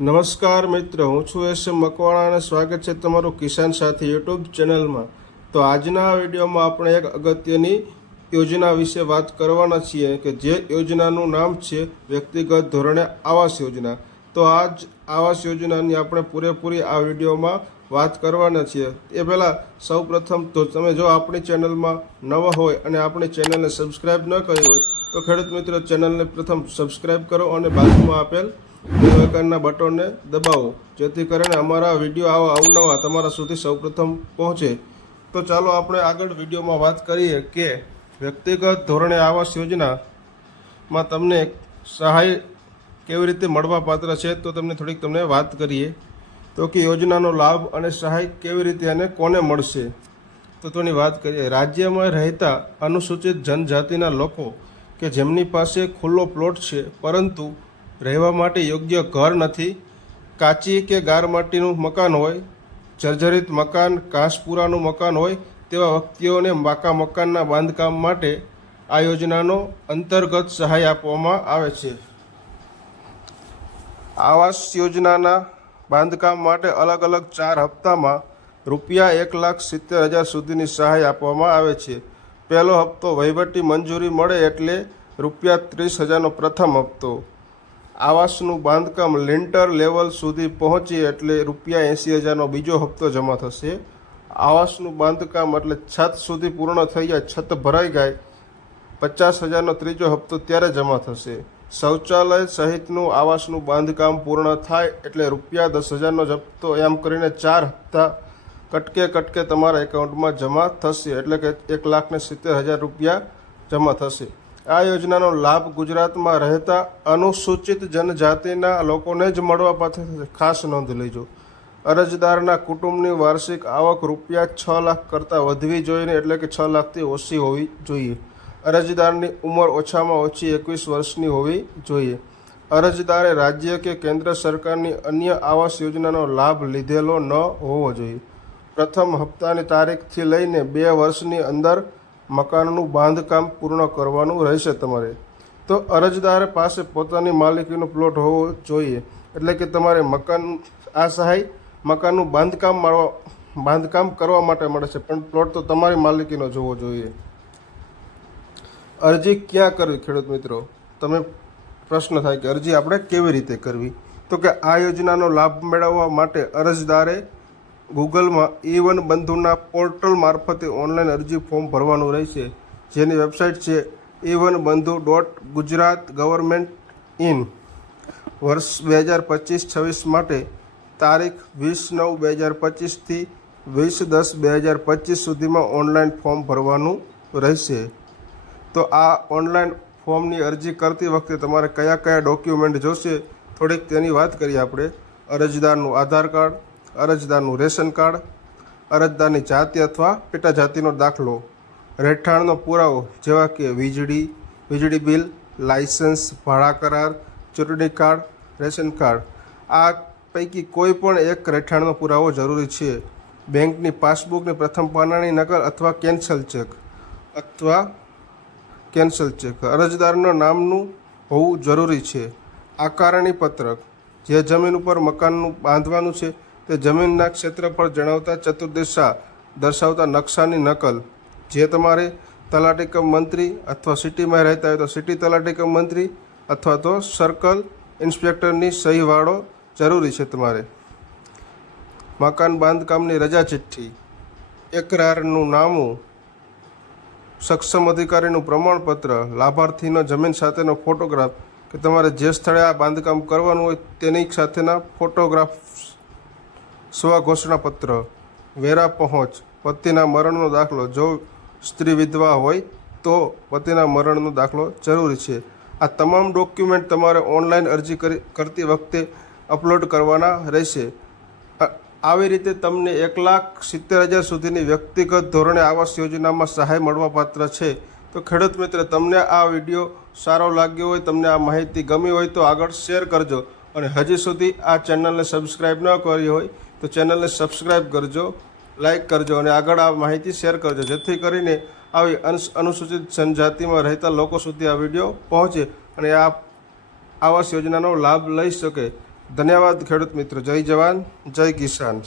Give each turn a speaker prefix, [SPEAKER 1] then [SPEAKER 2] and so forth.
[SPEAKER 1] નમસ્કાર મિત્રો, હું છું એસ એમ મકવાણા અને સ્વાગત છે તમારું કિસાન સાથી યુટ્યુબ ચેનલમાં. તો આજના વિડીયોમાં આપણે એક અગત્યની યોજના વિશે વાત કરવાના છીએ કે જે યોજનાનું નામ છે વ્યક્તિગત ધોરણે આવાસ યોજના. તો આજ આવાસ યોજનાની આપણે પૂરેપૂરી આ વિડીયોમાં વાત કરવાના છીએ. એ પહેલાં સૌ પ્રથમ તો તમે જો આપણી ચેનલમાં નવા હોય અને આપણી ચેનલને સબસ્ક્રાઈબ ન કરી હોય, તો ખેડૂત મિત્રો ચેનલને પ્રથમ સબસ્ક્રાઈબ કરો અને બાજુમાં આપેલ બે આઇકનના બટનને દબાવો, જેથી કરીને અમારા વીડિયો આવા અવનવા તમારા સુધી સૌપ્રથમ પહોંચે. તો ચાલો આપણે આગળ વિડીયોમાં વાત કરીએ કે વ્યક્તિગત ધોરણે આવાસ યોજનામાં તમને સહાય કેવી રીતે મળવા પાત્ર છે, તો તમને થોડીક તમને વાત કરીએ. તો કે યોજનાનો લાભ અને સહાય કેવી રીતે અને કોને મળશે? તો તેની વાત કરીએ. રાજ્યમાં રહેતા અનુસૂચિત જનજાતિના લોકો કે જેમની પાસે ખુલ્લો પ્લોટ છે, પરંતુ રહેવા માટે યોગ્ય ઘર નથી, કાચી કે ગાર માટીનું મકાન હોય, જર્જરિત મકાન ઘાસપુરાનું મકાન હોય, તેવા વ્યક્તિઓને બાકા મકાનના બાંધકામ માટે આ યોજનાનો અંતર્ગત સહાય આપવામાં આવે છે. આવાસ યોજનાના બાંધકામ માટે અલગ અલગ ચાર હપ્તામાં રૂપિયા એક લાખ સિત્તેર હજાર સુધીની સહાય આપવામાં આવે છે. પહેલો હપ્તો વહીવટી મંજૂરી મળે એટલે રૂપિયા ત્રીસ હજારનો પ્રથમ હપ્તો. આવાસનું બાંધકામ લિન્ટર લેવલ સુધી પહોંચી એટલે રૂપિયા એંસી હજારનો બીજો હપ્તો જમા થશે. આવાસનું બાંધકામ એટલે છત સુધી પૂર્ણ થઈ જાય છત ભરાઈ જાય. પચાસ હજારનો ત્રીજો હપ્તો ત્યારે જમા થશે. શૌચાલય સહિતનું આવાસનું બાંધકામ પૂર્ણ થાય એટલે રૂપિયા દસ હજારનો હપ્તો એમ કરીને ચાર હપ્તા કટકે કટકે તમારા એકાઉન્ટમાં જમા થશે એટલે કે એક લાખને સિત્તેર હજાર રૂપિયા જમા થશે. આ યોજનાનો લાભ ગુજરાતમાં રહેતા અનુસૂચિત જનજાતિના લોકોને જ મળવા પાત્ર ખાસ નોંધ લેજો. અરજદારના કુટુંબની વાર્ષિક આવક રૂપિયા છ લાખ કરતાં વધવી જોઈએ એટલે કે છ લાખથી ઓછી હોવી જોઈએ. અરજદારની ઉંમર ઓછામાં ઓછી એકવીસ વર્ષની હોવી જોઈએ. અરજદારે રાજ્ય કે કેન્દ્ર સરકારની અન્ય આવાસ યોજનાનો લાભ લીધેલો ન હોવો જોઈએ. પ્રથમ હપ્તાની તારીખથી લઈને બે વર્ષની અંદર મકાનનું બાંધકામ પૂર્ણ કરવાનું રહેશે તમારે. તો અરજદાર પાસે પોતાની માલિકીનો પ્લોટ હોવો જોઈએ. એટલે કે તમારે મકાન, આ સહાય મકાનનું બાંધકામ મળવા બાંધકામ કરવા માટે મળે છે. પણ પ્લોટ તો તમારી માલિકીનો જોવો જોઈએ. અરજી ક્યાં કરવી, ખેડૂત મિત્રો? તમે પ્રશ્ન થાય કે અરજી આપણે કેવી રીતે કરવી? તો કે આ યોજનાનો લાભ મેળવવા માટે અરજદારે ગૂગલમાં ઈ વન બંધુના પોર્ટલ મારફતે ઓનલાઈન અરજી ફોર્મ ભરવાનું રહેશે. જેની વેબસાઇટ છે E Vanbandhu dot Gujarat government in. વર્ષ બે હજાર પચીસ છવ્વીસ માટે તારીખ વીસ નવ બે હજાર પચીસથી વીસ દસ બે હજાર પચીસ સુધીમાં ઓનલાઈન ફોર્મ ભરવાનું રહેશે. તો આ ઓનલાઈન ફોર્મની અરજી કરતી વખતે તમારે કયા કયા ડોક્યુમેન્ટ જોશે, થોડીક તેની વાત કરીએ આપણે. અરજદારનું આધાર કાર્ડ અરજદારનું રેશન કાર્ડ, અરજદારની જાતિ અથવા પેટા જાતિનો દાખલો, રહેઠાણનો પુરાવો જેવા કે વીજળી વીજળી બિલ, લાયસન્સ, ભાડા કરાર, ચૂંટણી કાર્ડ, રેશન કાર્ડ. આ પૈકી કોઈ પણ એક રહેઠાણનો પુરાવો જરૂરી છે. બેંકની પાસબુકની પ્રથમ પાનાની નકલ અથવા કેન્સલ ચેક અથવા કેન્સલ ચેક. અરજદારના નામનું હોવું જરૂરી છે. આકારણી પત્રક, જે જમીન ઉપર મકાનનું બાંધવાનું છે તે જમીનના ક્ષેત્રફળ જણાવતા ચતુર્દશા દર્શાવતા નકશાની નકલ. જે તમારે તલાટી કમ મંત્રી અથવા સિટીમાં રહેતા હોય તો સિટી તલાટી કમ મંત્રી અથવા તો સર્કલ ઇન્સ્પેક્ટરની સહીવાળો જરૂરી છે તમારે. મકાન બાંધકામની રજા ચિઠ્ઠી. એકરારનું નામું. સક્ષમ અધિકારીનું પ્રમાણપત્ર. લાભાર્થીનો જમીન સાથેનો ફોટોગ્રાફ. કે તમારે જે સ્થળે આ બાંધકામ કરવાનું હોય તેની સાથેના ફોટોગ્રાફ સ્વઘોષણા પત્ર. વેરા પહોંચ, પતિના મરણનો દાખલો. જો સ્ત્રી વિધવા હોય તો પતિના મરણનો દાખલો જરૂરી છે. આ તમામ ડોક્યુમેન્ટ તમારે ઓનલાઈન અરજી કરી, કરતી વખતે અપલોડ કરવાના રહેશે. આવી રીતે તમને એક લાખ સિત્તેર હજાર સુધીની વ્યક્તિગત ધોરણે આવાસ યોજનામાં સહાય મળવાપાત્ર છે. તો ખેડૂત મિત્ર, તમને આ વીડિયો સારો લાગ્યો હોય, તમને આ માહિતી ગમી હોય તો આગળ શેર કરજો. અને હજી સુધી આ ચેનલને સબસ્ક્રાઈબ ન કરી હોય તો ચેનલને સબસ્ક્રાઈબ કરજો લાઇક કરજો અને આગળ આ માહિતી શેર કરજો. જેથી કરીને આવી અનુસ- અનુસૂચિત જનજાતિમાં રહેતા લોકો સુધી આ વીડિયો પહોંચે અને આ આવાસ યોજનાનો લાભ લઈ શકે. ધન્યવાદ ખેડૂત મિત્રો. જય જવાન, જય કિસાન.